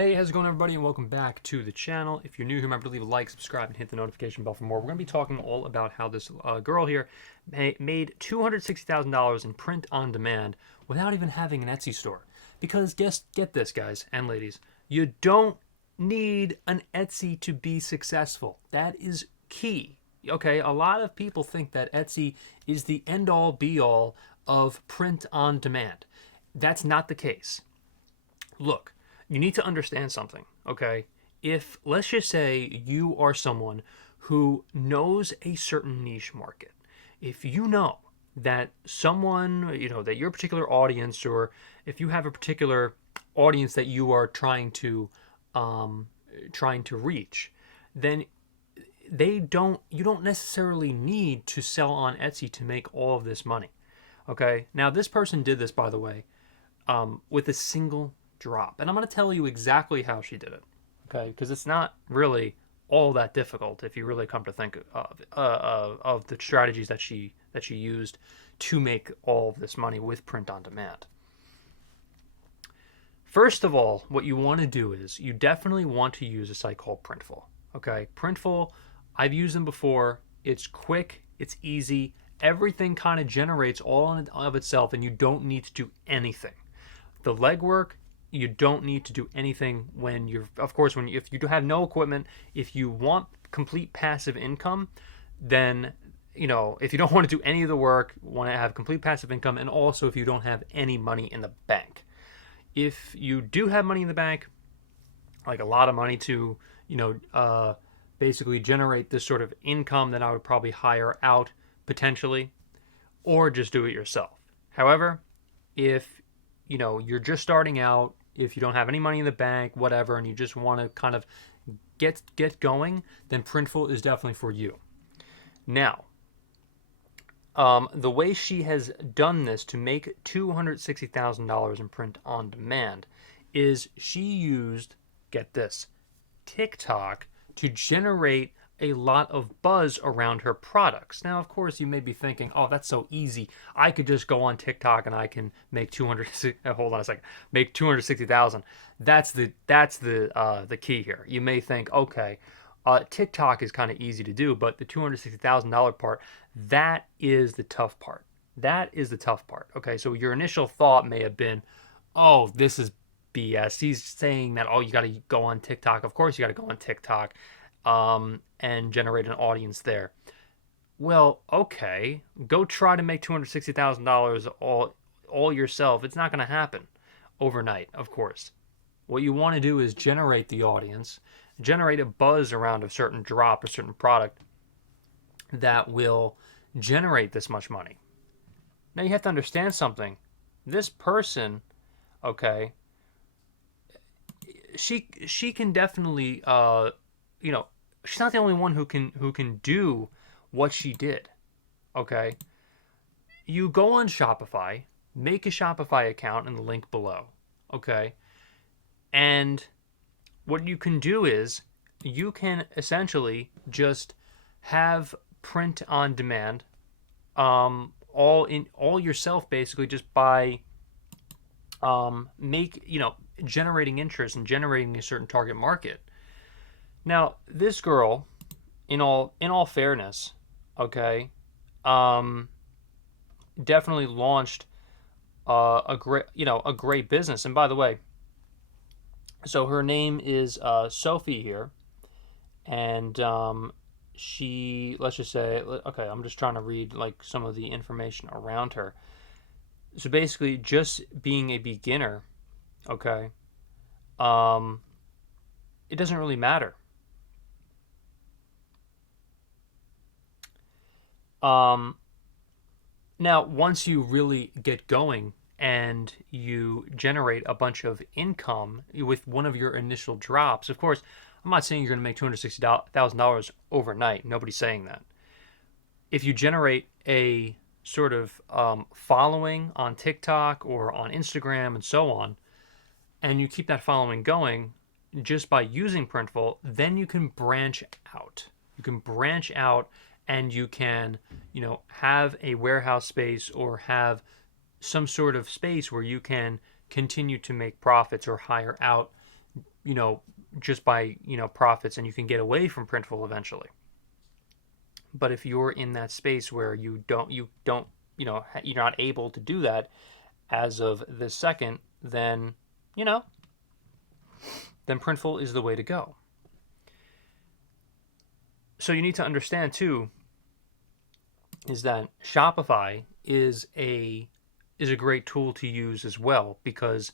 Hey, how's it going, everybody, and welcome back to the channel. If you're new here, remember to leave a like, subscribe, and hit the notification bell for more. We're going to be talking all about how this girl here made $260,000 in print on demand without even having an Etsy store. Because get this, guys and ladies, you don't need an Etsy to be successful. That is key. Okay, a lot of people think that Etsy is the end-all, be-all of print on demand. That's not the case. Look, you need to understand something, okay? If, let's just say, you are someone who knows a certain niche market, if you know that someone, that your particular audience, or if you have a particular audience that you are trying to reach, then you don't necessarily need to sell on Etsy to make all of this money, okay? Now, this person did this, by the way, with a single drop. And I'm going to tell you exactly how she did it, okay? Because it's not really all that difficult if you really come to think of the strategies that she used to make all of this money with print on demand. First of all, what you want to do is you definitely want to use a site called Printful, okay? Printful, I've used them before. It's quick, it's easy. Everything kind of generates all of itself, and you don't need to do anything. The legwork, you don't need to do anything when if you have no equipment. If you want complete passive income, then if you don't want to do any of the work, want to have complete passive income, and also if you don't have any money in the bank. If you do have money in the bank, like a lot of money to basically generate this sort of income, then I would probably hire out potentially, or just do it yourself. However, if you're just starting out, if you don't have any money in the bank, whatever, and you just want to kind of get going, then Printful is definitely for you. Now, the way she has done this to make $260,000 in print on demand is she used, get this, TikTok to generate a lot of buzz around her products. Now, of course, you may be thinking, "Oh, that's so easy. I could just go on TikTok and I can make make 260,000." That's the key here. You may think, "Okay, TikTok is kind of easy to do, but the $260,000 part, that is the tough part. That is the tough part." Okay, so your initial thought may have been, "Oh, this is BS. He's saying that, oh, you got to go on TikTok. Of course, you got to go on TikTok and generate an audience there." Well, okay, go try to make $260,000 all yourself. It's not going to happen overnight, of course. What you want to do is generate the audience, generate a buzz around a certain drop, a certain product that will generate this much money. Now, you have to understand something. This person, okay, she can definitely she's not the only one who can do what she did. Okay, you go on Shopify, make a Shopify account in the link below. Okay, and what you can do is you can essentially just have print on demand, all yourself, basically, just by generating interest and generating a certain target market. Now, this girl, in all fairness, okay, definitely launched a great business. And by the way, so her name is Sophie here, and let's just say, okay, I'm just trying to read like some of the information around her. So basically, just being a beginner, okay, it doesn't really matter. Now, once you really get going and you generate a bunch of income with one of your initial drops, of course, I'm not saying you're going to make $260,000 overnight. Nobody's saying that. If you generate a sort of following on TikTok or on Instagram and so on, and you keep that following going just by using Printful, then you can branch out. You can branch out, and you can, have a warehouse space or have some sort of space where you can continue to make profits or hire out just by, profits, and you can get away from Printful eventually. But if you're in that space where you're not able to do that as of this second, then, you know, then Printful is the way to go. So you need to understand too is that Shopify is a great tool to use as well, because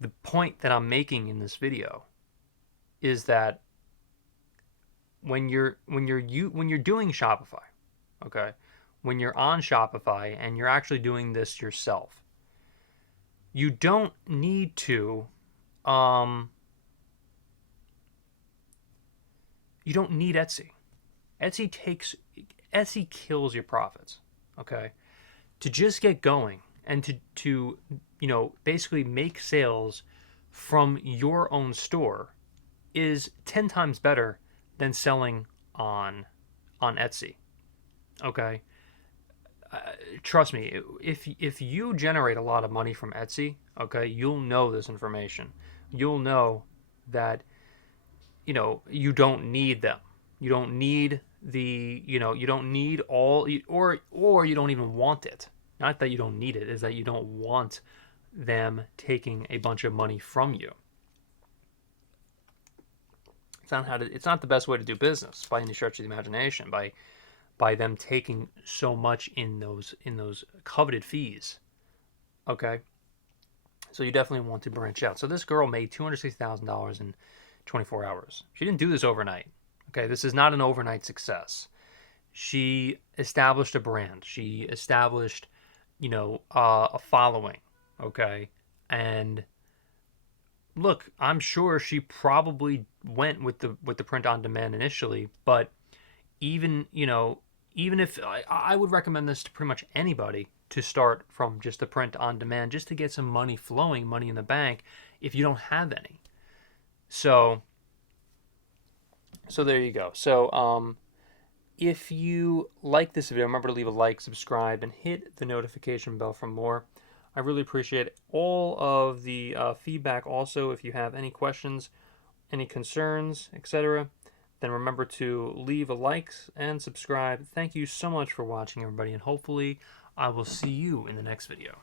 the point that I'm making in this video is that when you're doing Shopify, okay, when you're on Shopify and you're actually doing this yourself, you don't need to you don't need Etsy. Etsy kills your profits, okay? To just get going and to basically make sales from your own store is 10 times better than selling on Etsy. Okay? Trust me, if you generate a lot of money from Etsy, okay, you'll know this information. You'll know that you don't need them. You don't need you don't need all, or you don't even want it. Not that you don't need it, is that you don't want them taking a bunch of money from you. It's not the best way to do business by any stretch of the imagination, by them taking so much in those coveted fees. Okay? So you definitely want to branch out. So this girl made $260,000 in 24 hours. She didn't do this overnight. Okay, this is not an overnight success. She established a brand. She established, a following. Okay, and look, I'm sure she probably went with the print on demand initially, but even even if I would recommend this to pretty much anybody to start from just the print on demand, just to get some money flowing, money in the bank, if you don't have any. So there you go. So if you like this video, remember to leave a like, subscribe, and hit the notification bell for more. I really appreciate all of the feedback. Also, if you have any questions, any concerns, etc., then remember to leave a like and subscribe. Thank you so much for watching, everybody, and hopefully I will see you in the next video.